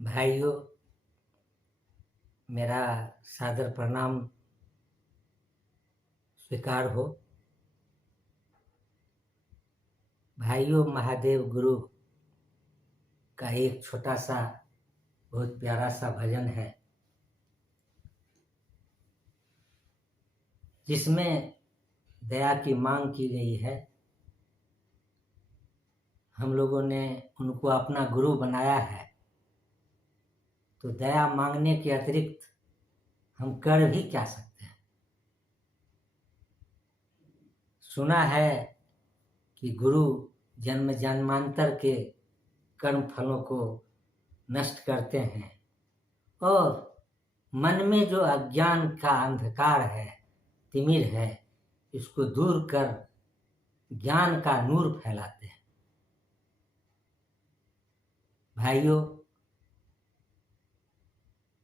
भाइयों, मेरा सादर प्रणाम स्वीकार हो। भाइयों, महादेव गुरु का एक छोटा सा बहुत प्यारा सा भजन है जिसमें दया की मांग की गई है। हम लोगों ने उनको अपना गुरु बनाया है, तो दया मांगने के अतिरिक्त हम कर भी क्या सकते हैं। सुना है कि गुरु जन्म जन्मांतर के कर्म फलों को नष्ट करते हैं और मन में जो अज्ञान का अंधकार है, तिमिर है, इसको दूर कर ज्ञान का नूर फैलाते हैं। भाइयों,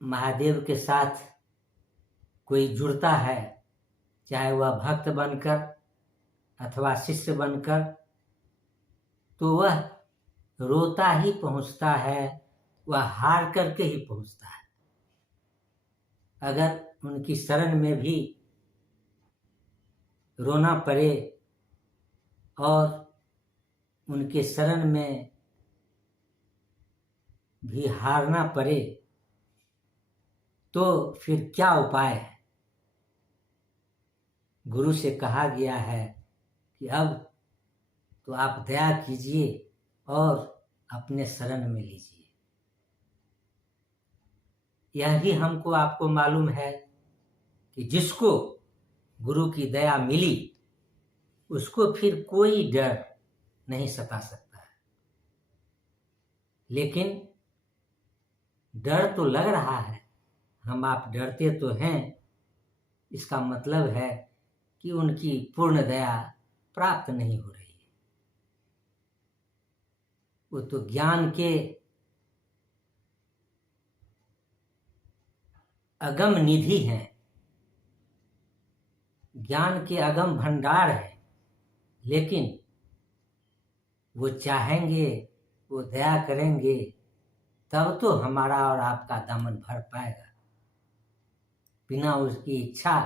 महादेव के साथ कोई जुड़ता है, चाहे वह भक्त बनकर अथवा शिष्य बनकर, तो वह रोता ही पहुंचता है, वह हार करके ही पहुंचता है। अगर उनकी शरण में भी रोना पड़े और उनके शरण में भी हारना पड़े, तो फिर क्या उपाय है। गुरु से कहा गया है कि अब तो आप दया कीजिए और अपने शरण में लीजिए। यह भी हमको आपको मालूम है कि जिसको गुरु की दया मिली उसको फिर कोई डर नहीं सता सकता है। लेकिन डर तो लग रहा है, हम आप डरते तो हैं, इसका मतलब है कि उनकी पूर्ण दया प्राप्त नहीं हो रही है। वो तो ज्ञान के अगम निधि हैं, ज्ञान के अगम भंडार है, लेकिन वो चाहेंगे, वो दया करेंगे, तब तो हमारा और आपका दामन भर पाएगा। बिना उसकी इच्छा,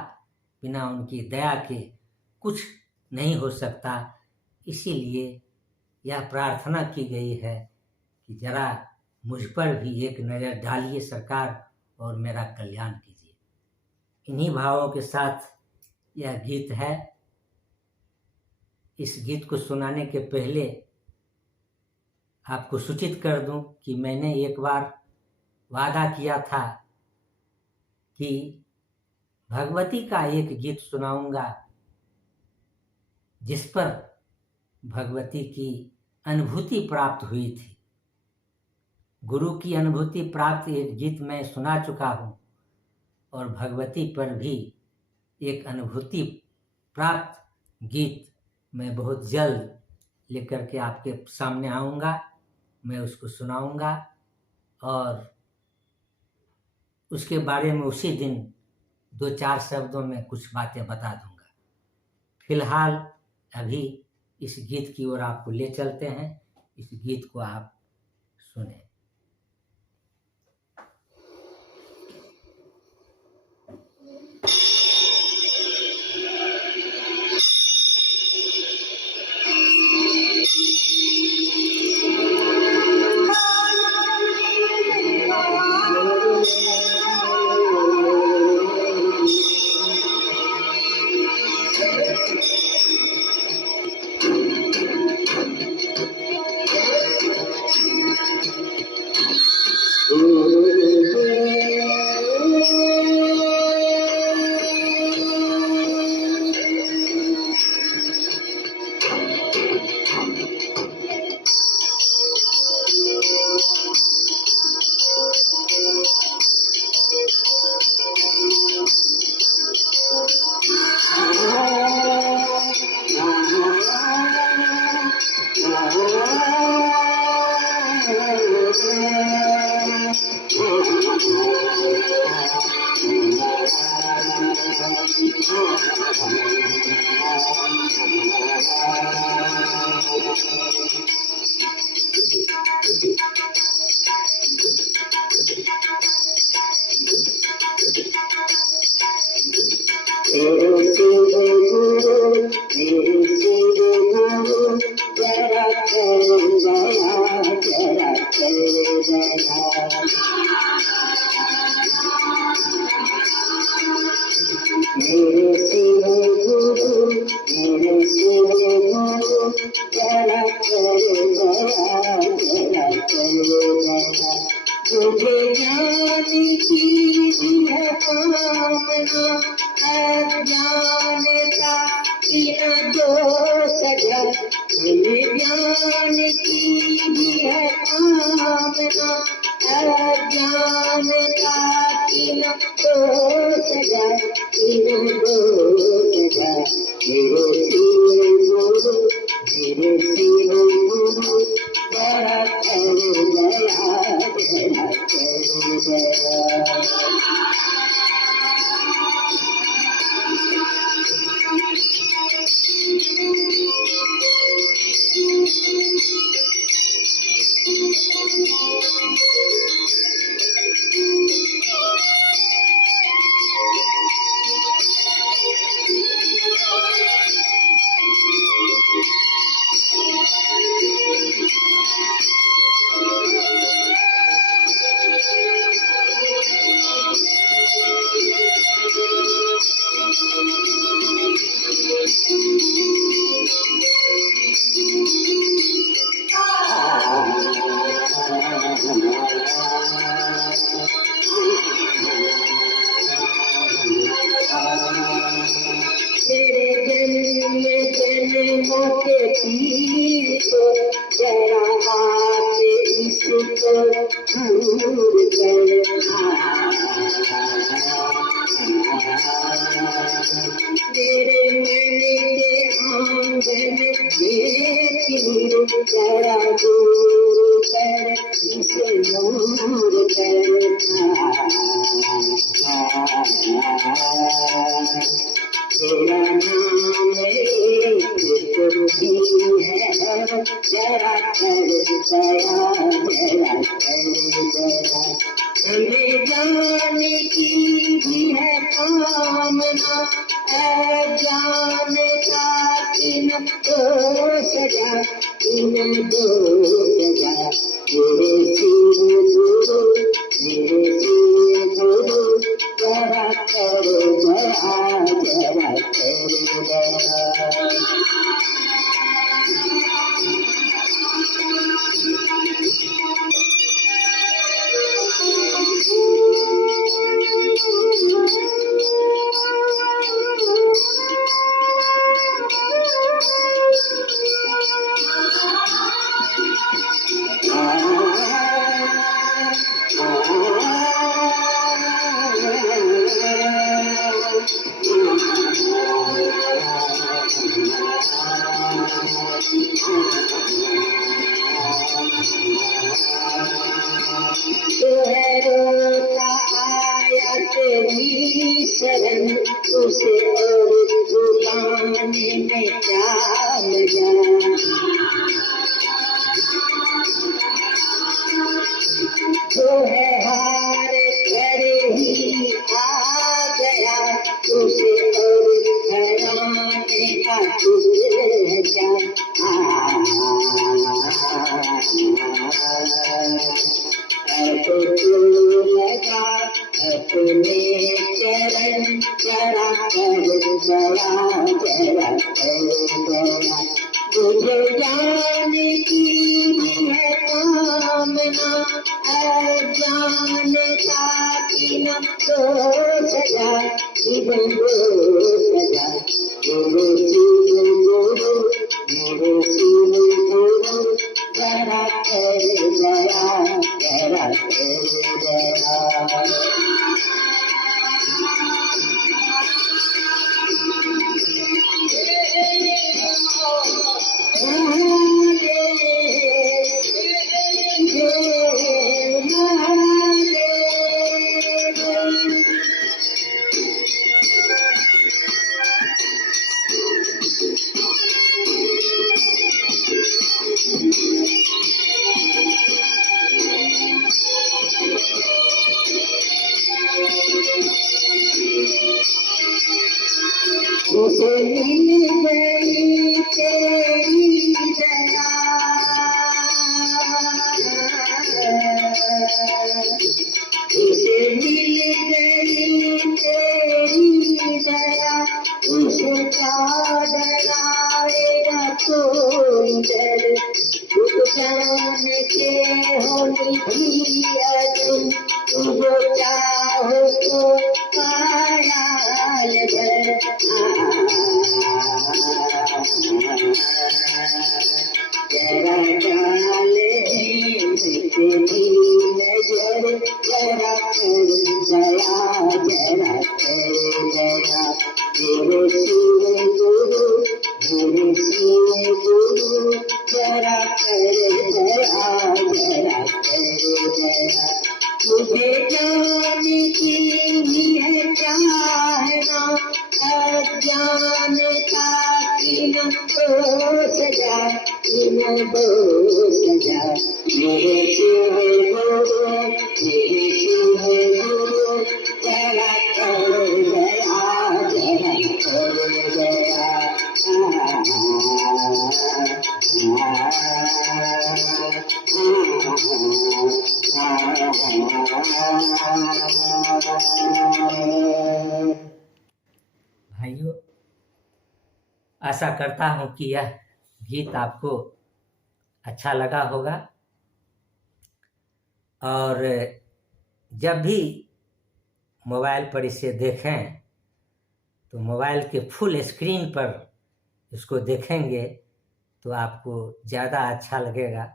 बिना उनकी दया के कुछ नहीं हो सकता। इसीलिए यह प्रार्थना की गई है कि जरा मुझ पर भी एक नज़र डालिए सरकार और मेरा कल्याण कीजिए। इन्हीं भावों के साथ यह गीत है। इस गीत को सुनाने के पहले आपको सूचित कर दूं कि मैंने एक बार वादा किया था कि भगवती का एक गीत सुनाऊंगा जिस पर भगवती की अनुभूति प्राप्त हुई थी। गुरु की अनुभूति प्राप्त एक गीत मैं सुना चुका हूं और भगवती पर भी एक अनुभूति प्राप्त गीत मैं बहुत जल्द लेकर के आपके सामने आऊँगा। मैं उसको सुनाऊँगा और उसके बारे में उसी दिन 2-4 शब्दों में कुछ बातें बता दूंगा। फिलहाल अभी इस गीत की ओर आपको ले चलते हैं। इस गीत को आप सुने। मेरे सिरे गुरु मेरे सिरे गुरु जरा करो दया जरा करो दया मुझे ज्ञान की है कामना अज्ञानता की न दो सजा मुझे ज्ञान की है कामना अज्ञानता की न दो सजा इन दो सजा मेरे सिरे गुरु मेरे सिरे गुरु जरा करो दया जरा करो दया तेरे जन्म जन्मों के पीर को जरा हाथ इसको दूर कर तेरे मन के आंगन में तीर जरा दूर कर इसे दूर कर तेरा नाम कुर्सी है जरा कर दया जरा कर दया हमें जाने की भी है कामना अज्ञानता की न दो सजा इन दो सजा मेरे सिरे गुरु मेरे सिरे गुरु जरा करो दया जरा करो दया तेरी शरण उसे और बुलाने में क्या लगा जो है हार कर ही आ गया उसे और हराने का तुझ क्या तो लगा अपने चरण जरा कर दया जरा कर दया मुझे जाने की भी है कामना अज्ञानता की न दो सजा इन दो सजा मेरे सिरे गुरु मेरे सिरे गुरु जरा कर दया जरा कर दया उसे मिल गई तेरी दया, उसे क्या डराएगा कोई डर, दुख जाने के होनी भी अजन, तुझो चाहो तो पायाल भर। जरा डाले तेरी नजर, जरा कर दया, जरा कर दया, मेरे शिव गुरु, मेरे शिव गुरु, जरा कर दया, जरा कर दया। तुझे जाने की है चाहना, अज्ञान का किन को सजा, किन को सजा। मेरे शिव गुरु, मेरे शिव गुरु, जरा कर दया, जरा कर दया। भाइयों, आशा करता हूँ कि यह गीत आपको अच्छा लगा होगा। और जब भी मोबाइल पर इसे देखें तो मोबाइल के फुल स्क्रीन पर इसको देखेंगे तो आपको ज़्यादा अच्छा लगेगा।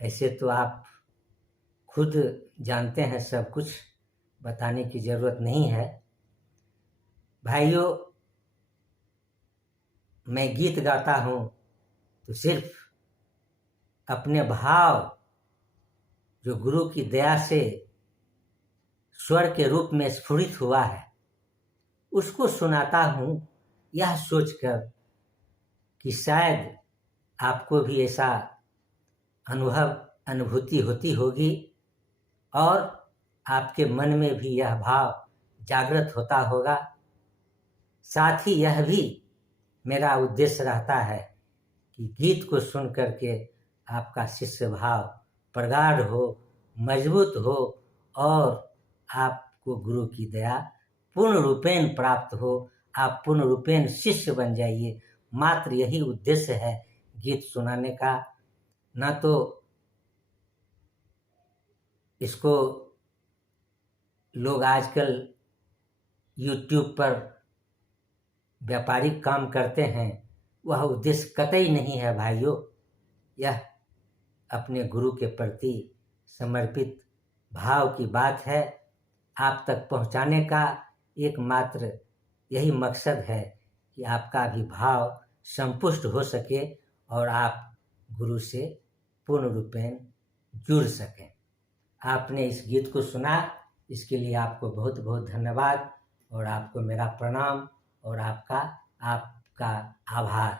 ऐसे तो आप खुद जानते हैं, सब कुछ बताने की ज़रूरत नहीं है। भाइयों, मैं गीत गाता हूँ तो सिर्फ अपने भाव जो गुरु की दया से स्वर के रूप में स्फुरित हुआ है उसको सुनाता हूँ, यह सोचकर कि शायद आपको भी ऐसा अनुभूति होती होगी और आपके मन में भी यह भाव जागृत होता होगा। साथ ही यह भी मेरा उद्देश्य रहता है कि गीत को सुन करके आपका शिष्य भाव प्रगाढ़ हो, मजबूत हो और आपको गुरु की दया पूर्ण रूपेण प्राप्त हो, आप पूर्ण रूपेण शिष्य बन जाइए। मात्र यही उद्देश्य है गीत सुनाने का। न तो इसको लोग आजकल YouTube पर व्यापारिक काम करते हैं, वह उद्देश्य कतई नहीं है भाइयों। यह अपने गुरु के प्रति समर्पित भाव की बात है। आप तक पहुंचाने का एकमात्र यही मकसद है कि आपका भी भाव संपुष्ट हो सके और आप गुरु से पूर्ण रूपेण जुड़ सकें। आपने इस गीत को सुना, इसके लिए आपको बहुत बहुत धन्यवाद और आपको मेरा प्रणाम और आपका आभार।